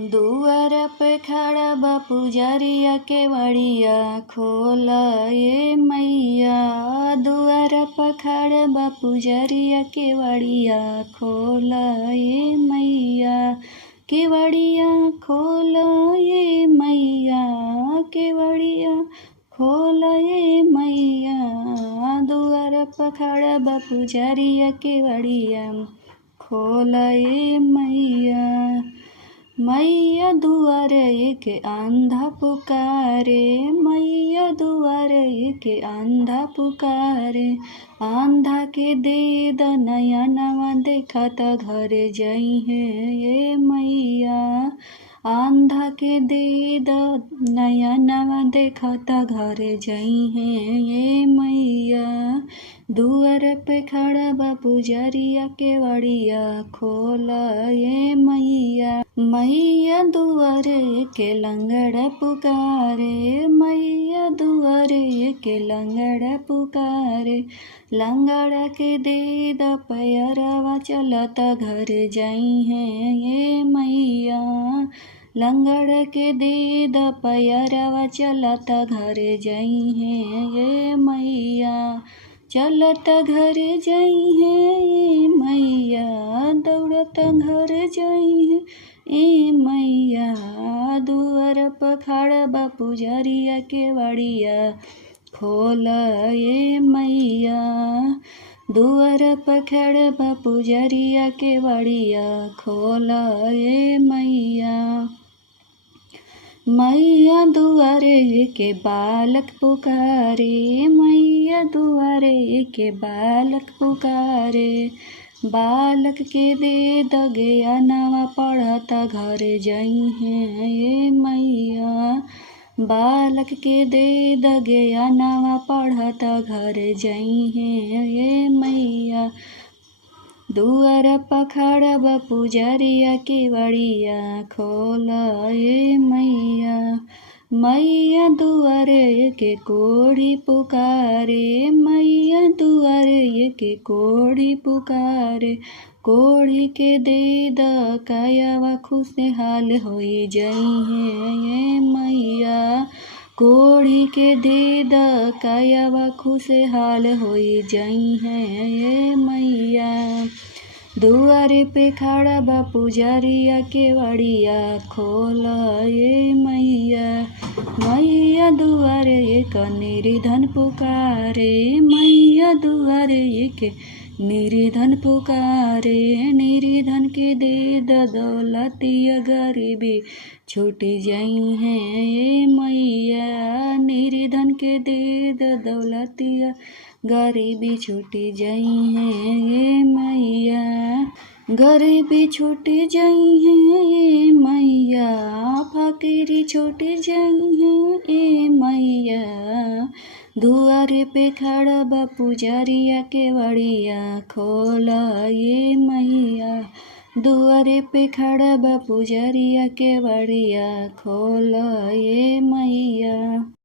दुआर पे खड़ा बा पुजरिया केवड़िया खोला ये मैया। दुआर पे खड़ा बा पुजरिया केवड़िया खोला ये मैया। केवड़िया खोला ये मैया, केवड़िया खोला ये मैया। दुआर पे खड़ा बा पुजरिया केवड़िया खोला ये मैया। मैया दुआरे के अंधा पुकारे, मैया दुआरे के अंधा पुकारे। अंधा के दे द नया नवा देखा त घर जाई है ये मैया। अंधा के दे द नया नवा देखा त घर जाई है ये मैया। दुआर पे खड़ा बा पुजरिया केवड़िया खोला ये मैया। मैया दुआरे के लंगड़ा पुकारे, मैया दुआरे के लंगड़ा पुकारे। लंगड़ा के दे द पैरवा चलता घर जाई है ये मैया। लंगड़ के दे द पैरवा चलता घर जाई है ये मैया। चलत घर जाई है ये मैया, दौड़त घर जाई है ए मैया। दुआर पर खड़ा बा पुजरिया केवड़िया खोला ये मैया। दुआर पर खड़ा बा पुजरिया केवड़िया खोला ये मैया। मैया दुआरे के बालक पुकारे, मैया दुआरे के बालक पुकारे। बालक के दे द ज्ञानवा पढ़ता घर जाई है ये मैया। बालक के दे द ज्ञानवा पढ़ता घर जाई है ये मैया। दुआर पर खड़ा बा पुजरिया केवड़िया खोला ये मैया। मैया दुआरे के कोढ़ी पुकारे, मैया दुआरे के कोढ़ी पुकारे। कोढ़ी के दे द कायावा खुशहाल होई जाई है ये मैया। कोढ़ी के दे द कायावा खुशहाल होई जाई है ये मैया। दुआरे पे खड़ा बा पुजरिया केवड़िया खोला ये मैया। मैया दुआरे का निर्धन पुकारे, मैया दुआरे के निर्धन पुकारे। निर्धन के दे द दौलतिया गरीबी छूट जाई है ये मैया। निर्धन के दे द दौलतिया गरीबी छूट जाई है ये मैया। गरीबी छूट जाई है ये मैया, फकीरी छूट जाई है ये मैया। दुआरे पे खड़ा बा पुजरिया केवड़िया खोला ये मैया। दुआरे पे खड़ा बा पुजरिया केवड़िया खोला ये मैया।